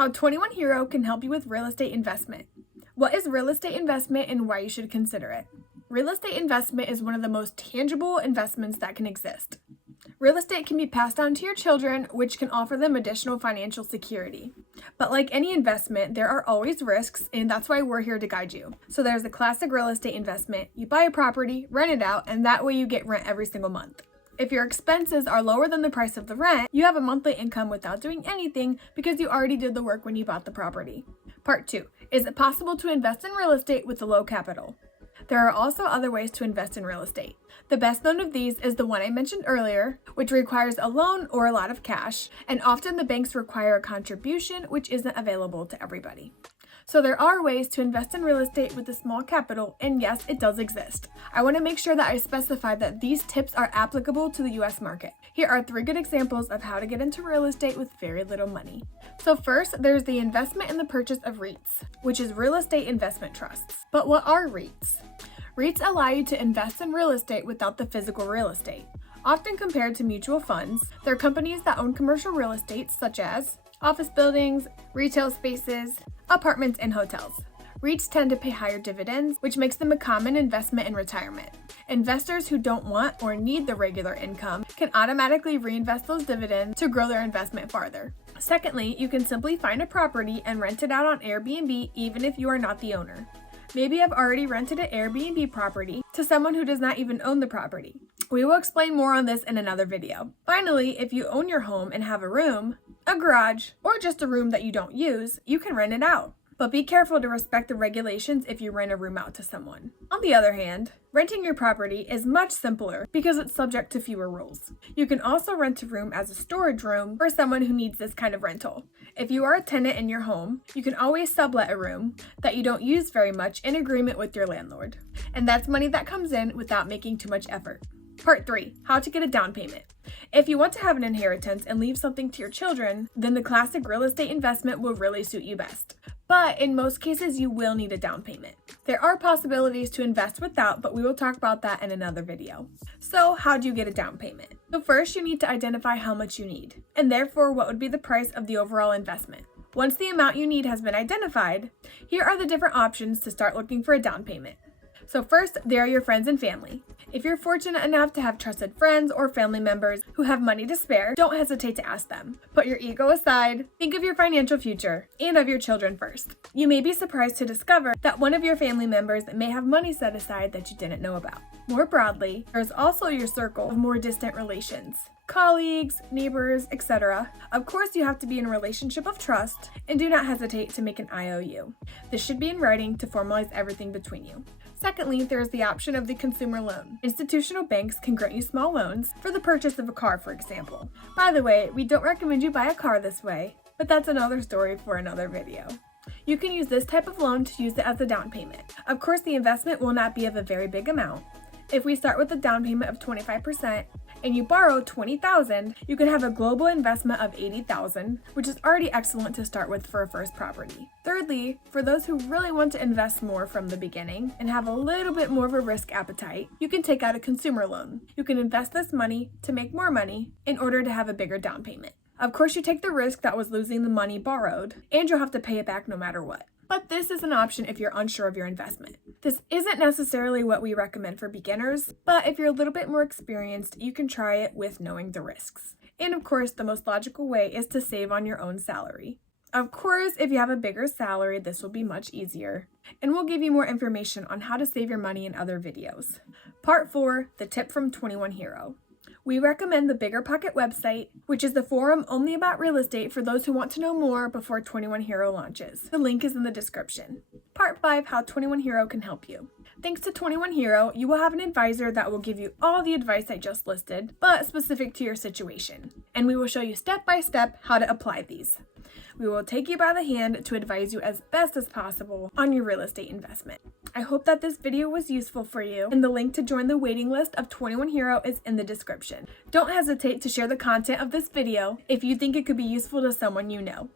How 21 Hero can help you with real estate investment. What is real estate investment and why you should consider it? Real estate investment is one of the most tangible investments that can exist. Real estate can be passed on to your children, which can offer them additional financial security. But like any investment, there are always risks, and that's why we're here to guide you. So there's the classic real estate investment. You buy a property, rent it out, and that way you get rent every single month. If your expenses are lower than the price of the rent, you have a monthly income without doing anything because you already did the work when you bought the property. Part 2. Is it possible to invest in real estate with a low capital? There are also other ways to invest in real estate. The best known of these is the one I mentioned earlier, which requires a loan or a lot of cash, and often the banks require a contribution, which isn't available to everybody. So there are ways to invest in real estate with a small capital, and yes, it does exist. I want to make sure that I specify that these tips are applicable to the US market. Here are 3 good examples of how to get into real estate with very little money. So first, there's the investment in the purchase of REITs, which is real estate investment trusts. But what are REITs? REITs allow you to invest in real estate without the physical real estate. Often compared to mutual funds, they're companies that own commercial real estate such as office buildings, retail spaces, apartments, and hotels. REITs tend to pay higher dividends, which makes them a common investment in retirement. Investors who don't want or need the regular income can automatically reinvest those dividends to grow their investment farther. Secondly, you can simply find a property and rent it out on Airbnb even if you are not the owner. Maybe I've already rented an Airbnb property to someone who does not even own the property. We will explain more on this in another video. Finally, if you own your home and have a room, a garage, or just a room that you don't use, you can rent it out. But be careful to respect the regulations if you rent a room out to someone. On the other hand, renting your property is much simpler because it's subject to fewer rules. You can also rent a room as a storage room for someone who needs this kind of rental. If you are a tenant in your home, you can always sublet a room that you don't use very much in agreement with your landlord. And that's money that comes in without making too much effort. Part 3. How to get a down payment. If you want to have an inheritance and leave something to your children, then the classic real estate investment will really suit you best. But in most cases, you will need a down payment. There are possibilities to invest without, but we will talk about that in another video. So how do you get a down payment? So first, you need to identify how much you need, and therefore what would be the price of the overall investment. Once the amount you need has been identified, here are the different options to start looking for a down payment. So first, there are your friends and family. If you're fortunate enough to have trusted friends or family members who have money to spare, don't hesitate to ask them. Put your ego aside, think of your financial future, and of your children first. You may be surprised to discover that one of your family members may have money set aside that you didn't know about. More broadly, there's also your circle of more distant relations. Colleagues, neighbors, etc. Of course, you have to be in a relationship of trust, and do not hesitate to make an IOU. This should be in writing to formalize everything between you. Secondly, there is the option of the consumer loan. Institutional banks can grant you small loans for the purchase of a car, for example. By the way, we don't recommend you buy a car this way, but that's another story for another video. You can use this type of loan to use it as a down payment. Of course, the investment will not be of a very big amount. If we start with a down payment of 25% and you borrow $20,000, you can have a global investment of $80,000, which is already excellent to start with for a first property. Thirdly, for those who really want to invest more from the beginning and have a little bit more of a risk appetite, you can take out a consumer loan. You can invest this money to make more money in order to have a bigger down payment. Of course, you take the risk that was losing the money borrowed, and you'll have to pay it back no matter what. But this is an option if you're unsure of your investment. This isn't necessarily what we recommend for beginners, but if you're a little bit more experienced, you can try it with knowing the risks. And of course, the most logical way is to save on your own salary. Of course, if you have a bigger salary, this will be much easier. And we'll give you more information on how to save your money in other videos. Part 4, the tip from 21 Hero. We recommend the Bigger Pocket website, which is the forum only about real estate for those who want to know more before 21 Hero launches. The link is in the description. Part 5, how 21 Hero can help you. Thanks to 21 Hero, you will have an advisor that will give you all the advice I just listed, but specific to your situation. And we will show you step by step how to apply these. We will take you by the hand to advise you as best as possible on your real estate investment. I hope that this video was useful for you, and the link to join the waiting list of 21 Hero is in the description. Don't hesitate to share the content of this video if you think it could be useful to someone you know.